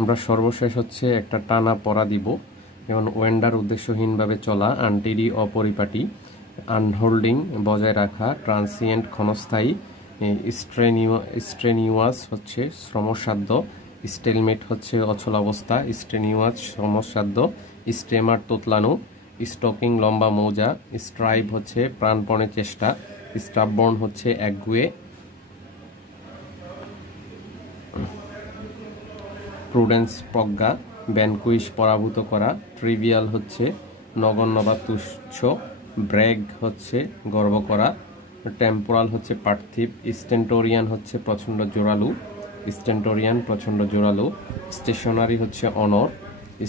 আমরা সর্বশেষ হচ্ছে একটা টানা পড়া দিব, যেমন ওয়েন্ডার উদ্দেশ্যহীনভাবে চলা, আনটিডি অপরিপাটি, আনহোল্ডিং বজায় রাখা, ট্রান্সিয়েন্ট ক্ষণস্থায়ী, স্ট্রেনিউয়াস হচ্ছে শ্রমসাধ্য, স্টেলমেট হচ্ছে অচলাবস্থা, স্ট্রেনিউয়াস শ্রমসাধ্য, স্টেমার তোতলানো, স্টকিং লম্বা মৌজা, স্ট্রাইভ হচ্ছে প্রাণপণে চেষ্টা, স্টাববর্ন হচ্ছে একগুয়ে, প্রুডেন্স প্রজ্ঞা, ব্যানকুইশ পরাভূত করা, ট্রিভিয়াল হচ্ছে নগণ্য বা তুচ্ছ, ব্র্যাগ হচ্ছে গর্ব করা, টেম্পোরাল হচ্ছে পার্থিব, স্টেন্টোরিয়ান হচ্ছে প্রচণ্ড জোরালো, স্টেন্টোরিয়ান প্রচণ্ড জোরালো, স্টেশনারি হচ্ছে অনর,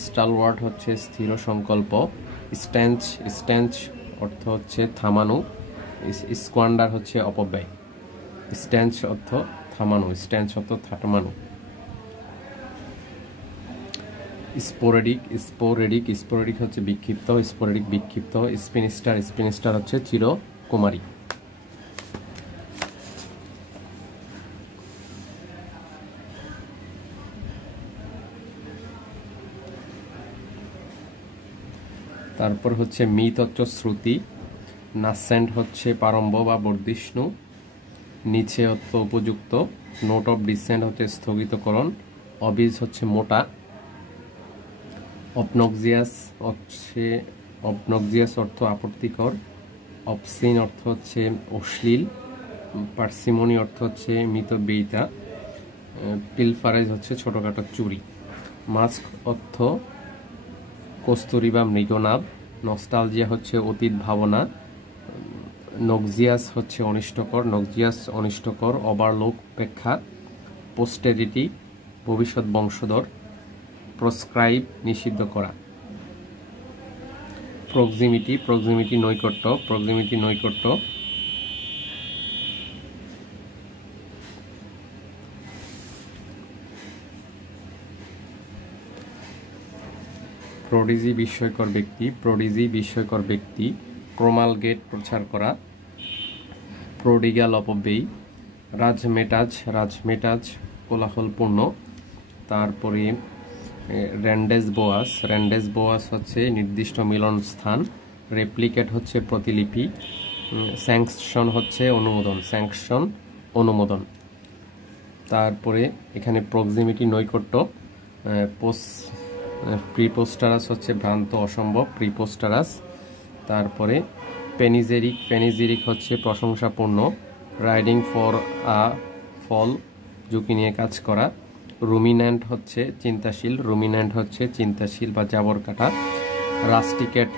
স্টালওয়ার্ড হচ্ছে স্থির সংকল্প, স্ট্যান্চ অর্থ হচ্ছে থামানো, স্কোয়ান্ডার হচ্ছে অপব্যয়, স্ট্যান্চ অর্থ থামানো, স্ট্যান্চ অর্থ থামানো, স্পোরেডিক হচ্ছে বিক্ষিপ্ত, বিক্ষিপ্ত, স্পিনিস্টার হচ্ছে চিরকুমারী। তারপর হচ্ছে মিথ হচ্ছে শ্রুতি, নাসেন্ট হচ্ছে প্রারম্ভ বা বর্ধিষ্ণু, নিচে অর্থ উপযুক্ত, নোট অফ ডিসেন্ট হচ্ছে স্থগিতকরণ, অবিজ হচ্ছে মোটা, অবনক্সিয়াস অর্থ আপত্তিকর, অবসিন অর্থ হচ্ছে অশ্লীল, পার্সিমনি অর্থ হচ্ছে মিতব্যয়িতা, পিলফারেজ হচ্ছে ছোটখাটো চুরি, মাস্ক অর্থ কস্তুরী বা মৃগনাভ, নস্টালজিয়া হচ্ছে অতীত ভাবনা, নক্সিয়াস হচ্ছে অনিষ্টকর, ওভারলোক উপেক্ষা, পোস্টেরিটি ভবিষ্যৎ বংশধর, প্রসক্রাইব নিষিদ্ধ করা, প্রক্সিমিটি নৈকট্য, প্রোডিজি বিস্ময়কর ব্যক্তি, ক্রোমালগেট প্রচার করা, প্রোডিগাল অপব্যয়ী, রাজমেটাজ কোলাহলপূর্ণ, তারপরে র্যান্ডেস বোয়াস হচ্ছে নির্দিষ্ট মিলন স্থান, রেপ্লিকেট হচ্ছে প্রতিলিপি, স্যাংশন হচ্ছে অনুমোদন। তারপরে এখানে প্রক্সিমিটি নৈকট্য, প্রিপোস্টারাস হচ্ছে ভ্রান্ত অসম্ভব, প্রিপোস্টারাস। তারপরে পেনিজেরিক হচ্ছে প্রশংসাপূর্ণ, রাইডিং ফর আ ফল ঝুঁকি নিয়ে কাজ করা, রুমিন্যান্ট হচ্ছে চিন্তাশীল বা জাবর কাটা, রাস্টিকেট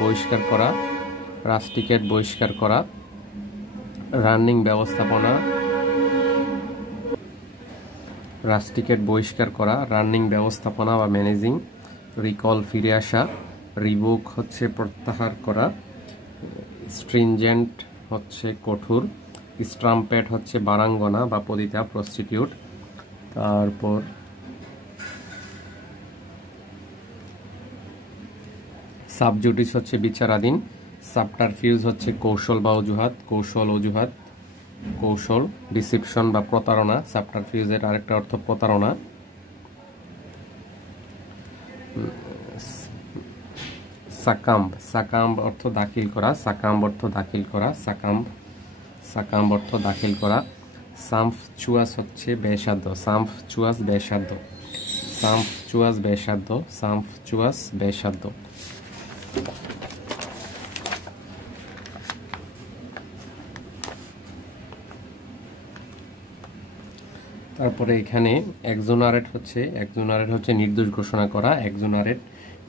বহিষ্কার করা, রানিং ব্যবস্থাপনা, বা ম্যানেজিং, রিকল ফিরে আসা, রিভোক হচ্ছে প্রত্যাহার করা, স্ট্রিনজেন্ট হচ্ছে কঠোর, স্ট্রাম্পেট হচ্ছে বারাঙ্গনা বা পতিতা প্রস্টিটিউট। তারপর সাবজুডিস হচ্ছে বিচারাধীন, সাবটারফিউজ হচ্ছে কৌশল, ডিসিপশন বা প্রতারণা, সাবটারফিউজের আরেকটা অর্থ প্রতারণা। সাকাম্ব অর্থ দাখিল করা, সাম্পচুয়াস হচ্ছে বেসাধ্য। তারপরে এখানে এক্সোনারেট হচ্ছে নির্দোষ ঘোষণা করা, অ্যাবজলভ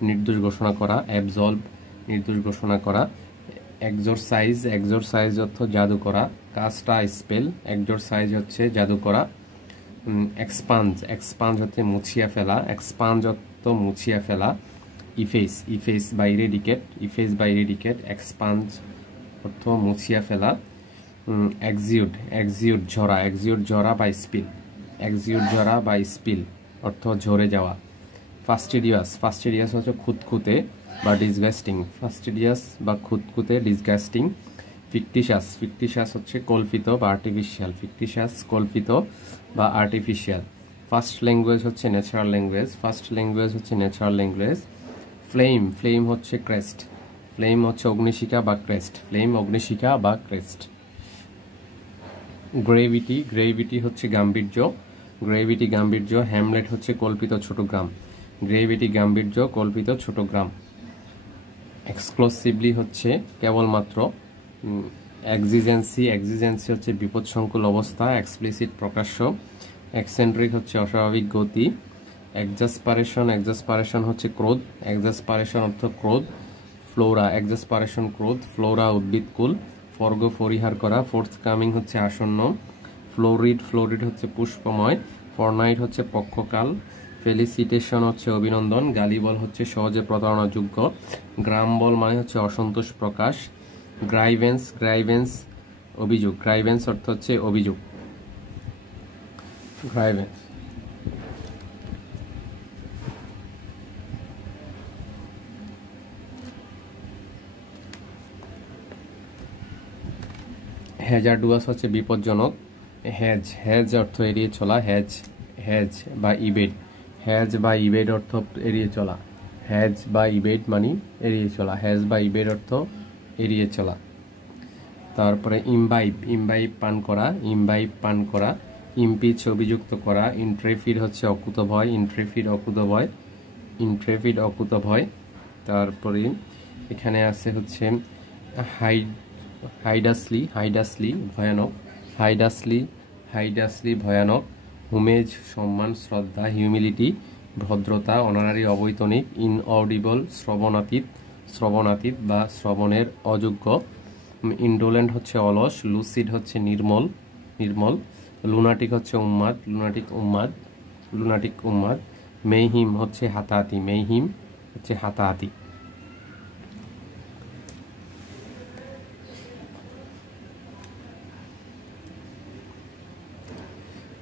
নির্দোষ ঘোষণা করা, এক্সোরসাইজ অর্থ জাদু করা, কাস্টা স্পেল এক্সোরসাইজ হচ্ছে জাদু করা, এক্সপাঞ্জ হচ্ছে মুছিয়া ফেলা, ইফেস বা ইরেডিকেট, এক্সপাঞ্জ অর্থ মুছিয়া ফেলা, এক্সিউড ঝরা বা স্পিল অর্থ ঝরে যাওয়া, ফাস্টিডিয়াস হচ্ছে খুঁতখুঁতে বা ডিসগাস্টিং, ফিকটিশাস হচ্ছে কল্পিত বা আর্টিফিশিয়াল, ফার্স্ট ল্যাঙ্গুয়েজ হচ্ছে ন্যাচারাল ল্যাঙ্গুয়েজ, ফার্স্ট ল্যাঙ্গুয়েজ হচ্ছে ন্যাচারাল ল্যাঙ্গুয়েজ। ফ্লেম, ফ্লেম হচ্ছে ক্রেস্ট, ফ্লেম হচ্ছে অগ্নিশিখা বা ক্রেস্ট, ফ্লেম অগ্নিশিখা বা ক্রেস্ট। গ্রেভিটি, গ্রেভিটি হচ্ছে গাম্ভীর্য, গ্রেভিটি গাম্ভীর্য। হ্যামলেট হচ্ছে কল্পিত ছোট গ্রাম, গ্রেভিটি গাম্ভীর্য কল্পিত ছোট গ্রাম। এক্সক্লুসিভলি হচ্ছে কেবলমাত্র। এক্সিজেন্সি, এক্সিজেন্সি হচ্ছে বিপদসংকুল অবস্থা, এক্সপ্লিসিট প্রকাশ্য। এক্সেন্ট্রিক হচ্ছে অস্বাভাবিক গতি। এক্সাসপারেশন, এক্সাসপারেশন হচ্ছে ক্রোধ, এক্সাসপারেশন অর্থ ক্রোধ। ফ্লোরা, এক্সাসপারেশন ক্রোধ, ফ্লোরা উদ্ভিদকুল। ফর্গ পরিহার করা, ফোর্থ কামিং হচ্ছে আসন্ন। ফ্লোরিড, ফ্লোরিড হচ্ছে পুষ্পময়। ফরনাইট হচ্ছে পক্ষকাল। ফেলিসিটেশন হচ্ছে অভিনন্দন। গালিবল হচ্ছে সহজে প্রতারণাযোগ্য। গ্রামবল মানে হচ্ছে অসন্তোষ প্রকাশ। গ্রাইভেন্স, গ্রাইভেন্স অভিযোগ, গ্রাইভেন্স অর্থ হচ্ছে অভিযোগ, গ্রাইভেন্স। হ্যাজার্ডুয়াস হচ্ছে বিপজ্জনক। হ্যাজ, হ্যাজ অর্থ এড়িয়ে চলা, হ্যাজ, হ্যাজ বা ইবেড, হ্যাজ বা ইবেড অর্থ এড়িয়ে চলা, হ্যাজ বা ইবেড মানে এড়িয়ে চলা, হ্যাজ বা ইবেড অর্থ এড়িয়ে চলা। তারপরে ইমবাইব, ইমবাইব পান করা, ইমবাইব পান করা। ইমপিচ অভিযুক্ত করা। ইন্ট্রেফিড হচ্ছে অকুত ভয়, ইন্ট্রেফিড অকুত ভয়, ইন্ট্রেফিড অকুত ভয়। তারপরে এখানে আছে হচ্ছে হাইডাসলি, হাইডাসলি ভয়ানক, হাইডাসলি, হাইডাসলি ভয়ানক। হুমেজ সম্মান শ্রদ্ধা। হিউমিলিটি ভদ্রতা, অনারারি অবৈতনিক। ইনঅডিবল শ্রবণাতীত, শ্রবণাতীত বা শ্রবণের অযোগ্য। ইন্ডোলেন্ট হচ্ছে অলস। লুসিড হচ্ছে নির্মল, নির্মল। লুনাটিক হচ্ছে উন্মাদ, লুনাটিক উন্মাদ, লুনাটিক উন্মাদ। মেহিম হচ্ছে হাতাহাতি, মেহিম হচ্ছে হাতাহাতি।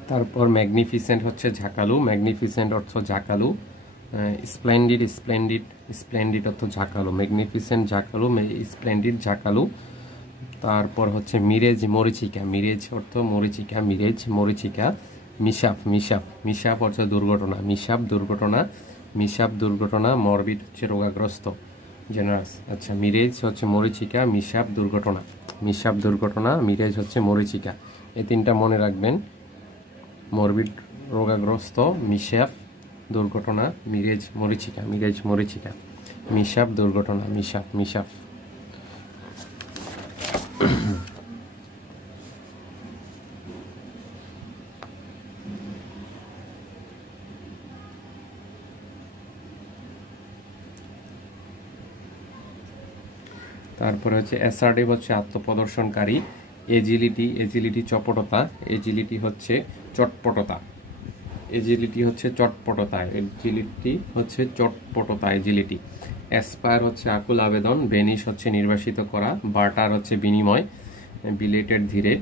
তারপর ম্যাগনিফিসেন্ট হচ্ছে ঝাঁকালু, ম্যাগনিফিসেন্ট অর্থ ঝাঁকালু। স্প্লেন্ডিড, স্প্লেন্ডিড, স্প্লেন্ডিড অর্থ ঝাঁকালু। Magnificent ঝাঁকালু, splendid ঝাঁকালু। তারপর হচ্ছে মিরেজ, মরিচিকা, মিরেজ অর্থ মরিচিকা, মিরেজ মরিচিকা। মিশাপ, মিশাপ, মিশাপ অর্থ দুর্ঘটনা, মিশাপ দুর্ঘটনা, মিশাপ দুর্ঘটনা। মরবিড হচ্ছে রোগাগ্রস্ত, জেনারাস। আচ্ছা, মিরেজ হচ্ছে মরিচিকা, মিশাপ দুর্ঘটনা, মিশাপ দুর্ঘটনা, মিরেজ হচ্ছে মরিচিকা। এই তিনটা মনে রাখবেন। মরবিড রোগাগ্রস্ত, মিশাপ দুর্ঘটনা, মিরেজ মরিচিকা, মিরেজ মরিচিকা। মিশাপ দুর্ঘটনা, মিশাপ, মিশাপ। তারপরে হচ্ছে অ্যাসার্টিভ হচ্ছে আত্মপ্রদর্শনকারী। এজিলিটি, এজিলিটি চপটতা, এজিলিটি হচ্ছে চটপটতা, এজিলিটি হচ্ছে চটপটতা, এজিলিটি হচ্ছে চটপটতা, এজিলিটি। অ্যাসপায়ার হচ্ছে আকুল আবেদন। ভেনিশ হচ্ছে নির্বাসিত করা। বার্টার হচ্ছে বিনিময়, বিলেটেড ধীরে।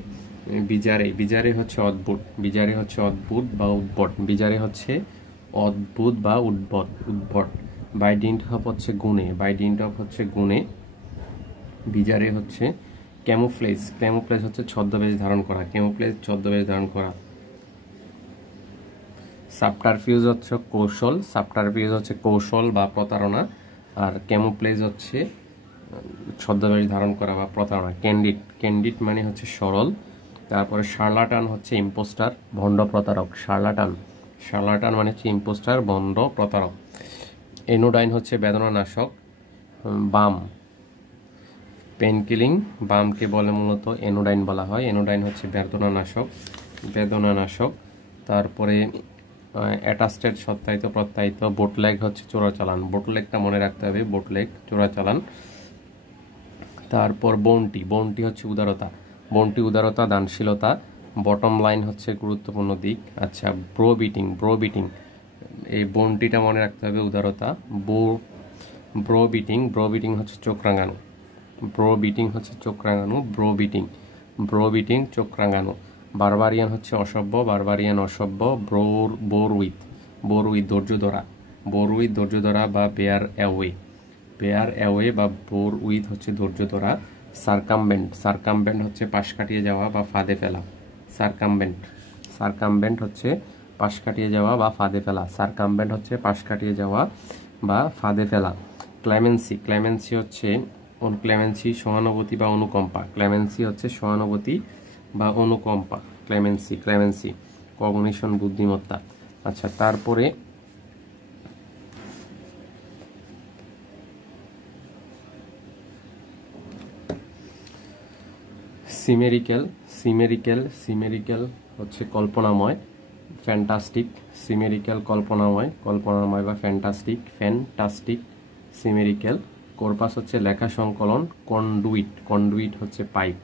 বিজারে, বিজারে হচ্ছে অদ্ভুত, বিজারে হচ্ছে অদ্ভুত বা উদ্ভট, বিজারে হচ্ছে অদ্ভুত বা উদ্ভট, উদ্ভট। বাই ডিন্ট অফ হচ্ছে গুণে, বাই ডিন্ট অফ হচ্ছে গুণে। বিজারে হচ্ছে ক্যামোফ্লেজ, ক্যামোফ্লেজ হচ্ছে ছদ্মবেশ ধারণ করা, ক্যামোফ্লেজ ছদ্মবেশ ধারণ করা। সাবটারফিউজ হচ্ছে কৌশল, সাবটারফিউজ হচ্ছে কৌশল বা প্রতারণা। আর ক্যামোফ্লেজ হচ্ছে ছদ্মবেশ ধারণ করা বা প্রতারণা। ক্যান্ডিড, ক্যান্ডিড মানে হচ্ছে সরল। তারপরে শার্লাটান হচ্ছে ইম্পোস্টার, ভণ্ড প্রতারক। শার্লাটান, শার্লাটান মানে হচ্ছে ইম্পোস্টার, ভণ্ড প্রতারক। এনোডাইন হচ্ছে বেদনানাশক। বাম, পেনকিলিং, বামকে বলে মূলত এনোডাইন বলা হয়। এনোডাইন হচ্ছে বেদনানাশক, বেদনানাশক। তারপরে অ্যাটাস্টেড সত্যায়িত প্রত্যায়িত। বোটলেগ হচ্ছে চোরাচালান, বোটলেগটা মনে রাখতে হবে, বোটলেগ চোরাচালান। তারপর বন্টি, বন্টি হচ্ছে উদারতা, বন্টি উদারতা দানশীলতা। বটম লাইন হচ্ছে গুরুত্বপূর্ণ দিক। আচ্ছা, ব্রো বিটিং, ব্রো বিটিং, এই বন্টিটা মনে রাখতে হবে উদারতা। ব্রো বিটিং, ব্রো বিটিং হচ্ছে চোখ রাঙানো, ব্রো বিটিং হচ্ছে চোখ রাঙানো, ব্রো বিটিং, ব্রো বিটিং চোখ রাঙানো। বারবারিয়ান হচ্ছে অসভ্য, বারবারিয়ান অসভ্য। বোর উইথ, বোর উইথ ধৈর্য ধরা, বোর উইথ ধৈর্য ধরা বা বেয়ার অ্যাওয়ে, বেয়ার অ্যাওয়ে বা বোর উইথ হচ্ছে ধৈর্য ধরা। সার্কামবেন্ট, সার্কামবেন্ট হচ্ছে পাশ কাটিয়ে যাওয়া বা ফাঁদে ফেলা। সার্কামবেন্ট, সার্কামবেন্ট হচ্ছে পাশ কাটিয়ে যাওয়া বা ফাঁদে ফেলা। সারকামভেন্ট হচ্ছে পাশ কাটিয়ে যাওয়া বা ফাঁদে ফেলা। ক্লেমেন্সি, ক্লেমেন্সি হচ্ছে ক্লেমেন্সি সহানুভূতি বা অনুকম্পা। ক্লেমেন্সি হচ্ছে সহানুভূতি বা অনুকম্পা। ক্লেমেন্সি, ক্লেমেন্সি কগনিশন বুদ্ধিমত্তা। আচ্ছা, তারপরে সিমেরিক্যাল, সিমেরিক্যাল, সিমেরিক্যাল হচ্ছে কল্পনাময়। ফ্যান্টাস্টিক, সিমেরিক্যাল কল্পনাময়, কল্পনাময় বা ফ্যান্টাস্টিক, ফ্যান্টাস্টিক সিমেরিক্যাল। কর্পাস হচ্ছে লেখা সংকলন। কন্ডুইট, কন্ডুইট হচ্ছে পাইপ,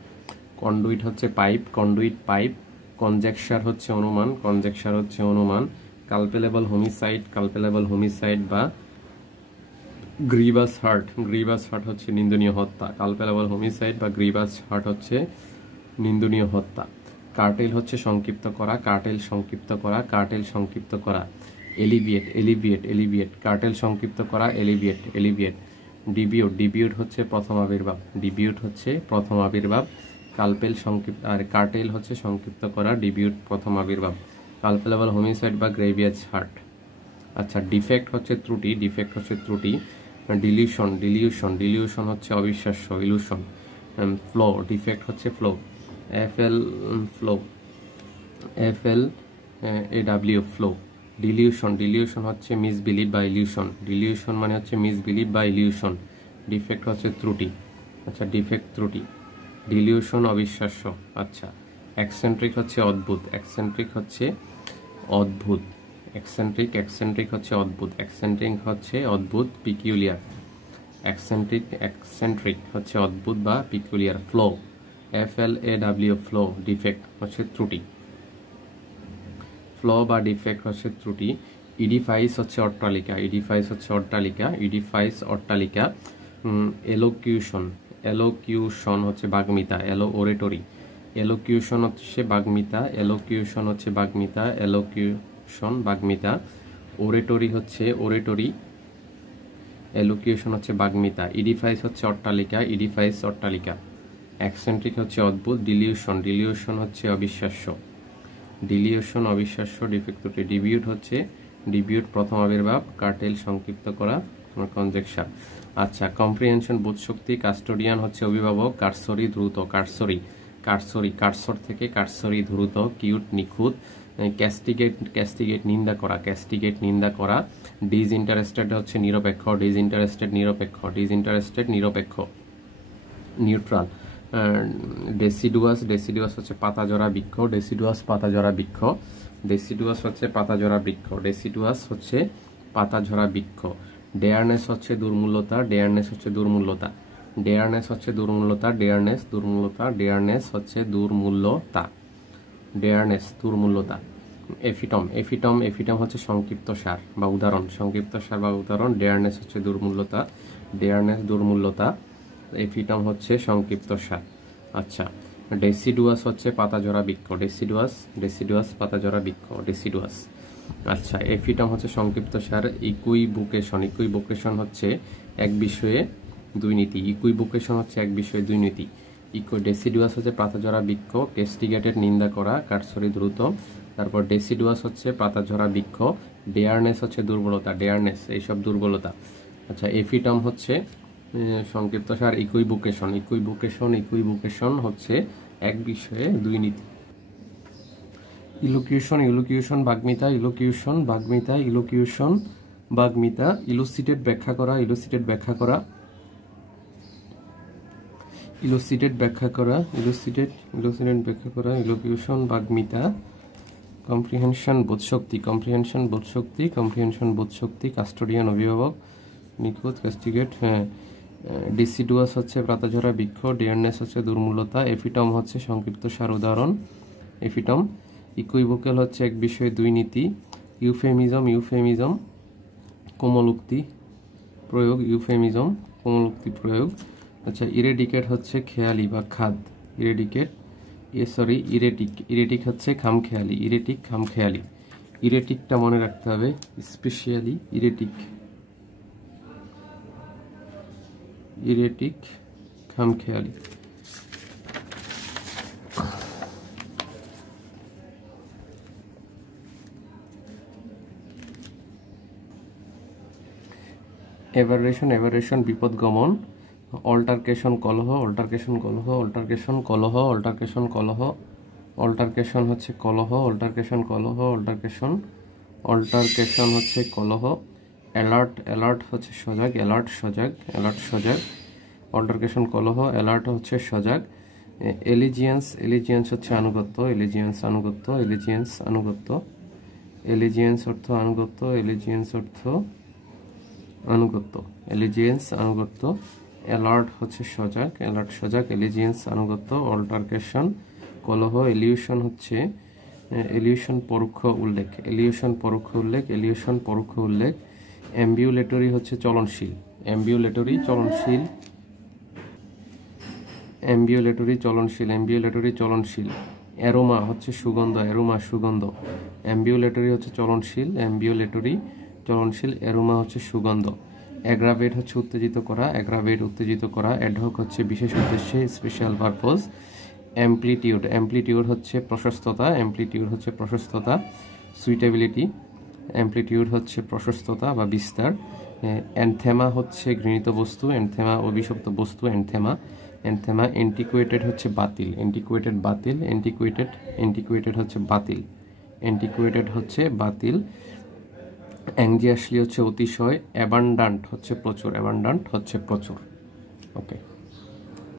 কন্ডুইট হচ্ছে পাইপ, কন্ডুইট পাইপ। কনজেকচার হচ্ছে অনুমান, কনজেকচার হচ্ছে অনুমান। কালপেলেবল হোমিসাইড, কালপেলেবল হোমিসাইড বা গ্রিভাস হার্ট, গ্রিভাস হার্ট হচ্ছে নিন্দনীয় হত্যা। কালপেলেবল হোমিসাইড বা গ্রিভাস হার্ট হচ্ছে নিন্দনীয় হত্যা। কার্টেল হচ্ছে সংক্ষিপ্ত করা, কার্টেল সংক্ষিপ্ত করা, কার্টেল সংক্ষিপ্ত করা। এলিভিয়েট, এলিভিয়েট, এলিভিয়েট কার্টেল সংক্ষিপ্ত করা, এলিভিয়েট, এলিভিয়েট। ডিবিউট, ডিবিউট হচ্ছে প্রথম আবির্ভাব, ডিবিউট হচ্ছে প্রথম আবির্ভাব। কালপেল সংক্ষিপ্ত আর কার্টেল হচ্ছে সংক্ষিপ্ত করা, ডিবিউট প্রথম আবির্ভাব। কালপেলেবল হোমিসাইড বা গ্রেভিয়াস হার্ট। আচ্ছা, ডিফেক্ট হচ্ছে ত্রুটি, ডিফেক্ট হচ্ছে ত্রুটি। ডিলিউশন, ডিলিউশন, ডিলিউশন হচ্ছে অবিশ্বাস্য, ইলুশন। ফ্লো, ডিফেক্ট হচ্ছে flow. FL flow, FL AW flow. Dilution, dilution হচ্ছে মিসবিলিভ বা ইলিউশন, ডিলিউশন মানে হচ্ছে মিসবিলিভ বা ইলিউশন। ডিফেক্ট হচ্ছে ত্রুটি। আচ্ছা, ডিফেক্ট ত্রুটি। ডিলিউশন অবিশ্বাস্য। আচ্ছা, এক্সেন্ট্রিক হচ্ছে অদ্ভুত, এক্সেন্ট্রিক হচ্ছে অদ্ভুত। এক্সেন্ট্রিক, এক্সেন্ট্রিক হচ্ছে অদ্ভুত, এক্সেন্ট্রিক হচ্ছে অদ্ভুত। পিকিউলিয়ার, এক্সেন্ট্রিক, এক্সেন্ট্রিক হচ্ছে অদ্ভুত বা peculiar. Flow, FLAW flow, defect হচ্ছে ত্রুটি। ফ্লো বা ডিফেক্ট হচ্ছে ত্রুটি। ইডিফাইস হচ্ছে অট্টালিকা, ইডিফাইস হচ্ছে অট্টালিকা, ইডিফাইস অট্টালিকা। এলোকিউশন, এলোকিউশন হচ্ছে বাগ্মিতা, ওরেটরি। এলোকিউশন হচ্ছে বাগ্মিতা, এলোকিউশন হচ্ছে বাগ্মিতা, এলোকিউশন বাগ্মিতা। ওরেটরি হচ্ছে ওরেটরি, এলোকিউশন হচ্ছে বাগ্মিতা। ইডিফাইস হচ্ছে অট্টালিকা, ইডিফাইস অট্টালিকা। এক্সেন্ট্রিক হচ্ছে অদ্ভুত। ডিলিউশন, ডিলিউশন হচ্ছে অবিশ্বাস্য, ডিলিউশন অবিশ্বাস্য। ডিফেক্ট ত্রুটি। ডিবিউট হচ্ছে ডিবিউট প্রথম আবির্ভাব। কার্টেল সংক্ষিপ্ত করা, কনজেকশন। আচ্ছা, কম্প্রিহেনশন বোধশক্তি। কাস্টোডিয়ান হচ্ছে অভিভাবক। কারসরি দ্রুত, কারসরি, কারসরি কারসর থেকে কারসরি দ্রুত। কিউট নিখুঁত। ক্যাস্টিগেট, ক্যাস্টিগেট নিন্দা করা, ক্যাস্টিগেট নিন্দা করা। ডিসইন্টারেস্টেড হচ্ছে নিরপেক্ষ, ডিসইন্টারেস্টেড নিরপেক্ষ, ডিসইন্টারেস্টেড নিরপেক্ষ। নিউট্রাল। ডেসিডুয়াস, ডেসিডুয়াস হচ্ছে পাতাজরা বৃক্ষ, ডেসিডুয়াস পাতাজরা বৃক্ষ, ডেসিডুয়াস হচ্ছে পাতাজরা বৃক্ষ, ডেসিডুয়াস হচ্ছে পাতাঝরা বৃক্ষ। ডেয়ারনেস হচ্ছে দুর্মূল্যতা, ডেয়ারনেস হচ্ছে দুর্মূল্যতা, ডেয়ারনেস হচ্ছে দুর্মূল্যতা, ডেয়ারনেস দুর্মূল্যতা, ডেয়ারনেস হচ্ছে দুর্মূল্যতা, ডেয়ারনেস দুর্মূল্যতা। এফিটম, এফিটম, এফিটম হচ্ছে সংক্ষিপ্ত সার বা উদাহরণ, সংক্ষিপ্ত সার বা উদাহরণ। ডেয়ারনেস হচ্ছে দুর্মূল্যতা, ডেয়ারনেস দুর্মূল্যতা। এফিটম হচ্ছে সংক্ষিপ্ত সার। আচ্ছা, ডেসিডুয়াস হচ্ছে পাতাজরা বৃক্ষ, ডেসিডুয়াস, ডেসিডুয়াস পাতাজরা বৃক্ষ, ডেসিডুয়াস। আচ্ছা, এফিটম হচ্ছে সংক্ষিপ্ত সার। ইকুইভোকেশন, ইকুইভোকেশন হচ্ছে এক বিষয়ে দুই নীতি, ইকুইভোকেশন হচ্ছে এক বিষয়ে দুই নীতি। ডেসিডুয়াস হচ্ছে পাতাঝরা বৃক্ষ, ক্যাস্টিগেটেড নিন্দা করা, কারসরি দ্রুত। তারপর ডেসিডুয়াস হচ্ছে পাতাঝরা বৃক্ষ, ডেয়ারনেস হচ্ছে দুর্বলতা, ডেয়ারনেস এইসব দুর্বলতা। আচ্ছা, এফিটম হচ্ছে সংক্ষিপ্ত সার। ইকুইভোকেশন, ইকুইভোকেশন, ইকুইভোকেশন হচ্ছে এক বিষয়ে দুই নীতি। ইলোকিউশন, ইলোকিউশন বাগ্মিতা, ইলোকিউশন বাগ্মিতা, ইলোকিউশন বাগ্মিতা। ইলুসিটেড ব্যাখ্যা করা, ইলুসিটেড ব্যাখ্যা করা, ইলুসিটেড ব্যাখ্যা করা, ইলুসিটেড, ইলুসিটেড ব্যাখ্যা করা। ইলোকিউশন বাগ্মিতা। কম্প্রিহেনশন বোধশক্তি, কম্প্রিহেনশন বোধশক্তি, কম্প্রিহেনশন বোধশক্তি। কাস্টোডিয়ান অভিভাবক, নিখুঁত, ক্যাস্টিগেট। হ্যাঁ, ডিসিডুয়াস হচ্ছে পাতাঝরা বৃক্ষ, ডেয়ারনেস হচ্ছে দুর্মূল্যতা। এফিটম হচ্ছে সংক্ষিপ্ত সার উদাহরণ, এফিটম। ইকুইভোক্যাল হচ্ছে এক বিষয়ে দুই নীতি। ইউফেমিজম, ইউফেমিজম কোমলোক্তি প্রয়োগ, ইউফেমিজম কোমলোক্তি প্রয়োগ। আচ্ছা, ইরেডিকেট হচ্ছে খেয়ালি বা খাদ, ইরেডিকেট, ইরেটিক, ইরেটিক হচ্ছে খামখেয়ালি, ইরেটিক খামখেয়ালি। ইরেটিকটা মনে রাখতে হবে, স্পেশালি ইরেটিক, ইরেটিক খামখেয়ালি। এভারেশন এভারেশন বিপদগমন, অল্টারকেশন কলহ, অল্টারকেশন কলহ, অল্টারকেশন কলহ, অল্টারকেশন কলহ, অল্টারকেশন হচ্ছে কলহ, অল্টারকেশন কলহ, অল্টারকেশন, অল্টারকেশন হচ্ছে কলহ। অ্যালার্ট অ্যালার্ট হচ্ছে সজাগ, অ্যালার্ট সজাগ, অ্যালার্ট সজাগ, অল্টারকেশন কলহ, অ্যালার্ট হচ্ছে সজাগ। এলিজিয়েন্স এলিজিয়েন্স হচ্ছে আনুগত্য, এলিজিয়েন্স আনুগত্য, এলিজিয়েন্স আনুগত্য, এলিজিয়েন্স অর্থ আনুগত্য, এলিজিয়েন্স অর্থ আনুগত্য, এলিজিয়েন্স আনুগত্য। অ্যালার্ট হচ্ছে সজাগ, অ্যালার্ট সজাগ, এলিজিয়েন্স আনুগত্য। অল্টারকেশন কলহ, এলিউশন হচ্ছে এলিউশন পরোক্ষ উল্লেখ, এলিউশন পরোক্ষ উল্লেখ, এলিউশন পরোক্ষ উল্লেখ। অ্যাম্বিউলেটরি হচ্ছে চলনশীল, অ্যাম্বিউলেটরি চলনশীল, অ্যাম্বিউলেটরি চলনশীল, অ্যাম্বিউলেটরি চলনশীল। অ্যারোমা হচ্ছে সুগন্ধ, অ্যারোমা সুগন্ধ। অ্যাম্বিউলেটরি হচ্ছে চলনশীল, অ্যাম্বিউলেটরি চলনশীল, অ্যারোমা হচ্ছে সুগন্ধ। অ্যাগ্রাভেট হচ্ছে উত্তেজিত করা, অ্যাগ্রাভেট উত্তেজিত করা। অ্যাডহক হচ্ছে বিশেষ উদ্দেশ্যে, স্পেশাল পারপোজ। অ্যাম্প্লিটিউড অ্যাম্প্লিটিউড হচ্ছে প্রশস্ততা, অ্যাম্প্লিটিউড হচ্ছে প্রশস্ততা। সুইটেবিলিটি, অ্যাম্প্লিটিউড হচ্ছে প্রশস্ততা বা বিস্তার। অ্যানথেমা হচ্ছে ঘৃণিত বস্তু, অ্যানথেমা অভিশপ্ত বস্তু, অ্যানথেমা, অ্যানথেমা। অ্যান্টিকুয়েটেড হচ্ছে বাতিল, অ্যান্টিকুয়েটেড বাতিল, অ্যান্টিকুয়েটেড, অ্যান্টিকুয়েটেড হচ্ছে বাতিল, অ্যান্টিকুয়েটেড হচ্ছে বাতিল। অ্যাংজিয়াসলি হচ্ছে অতিশয়, অ্যাবান্ডান্ট হচ্ছে প্রচুর, অ্যাবান্ডান্ট হচ্ছে প্রচুর। ওকে।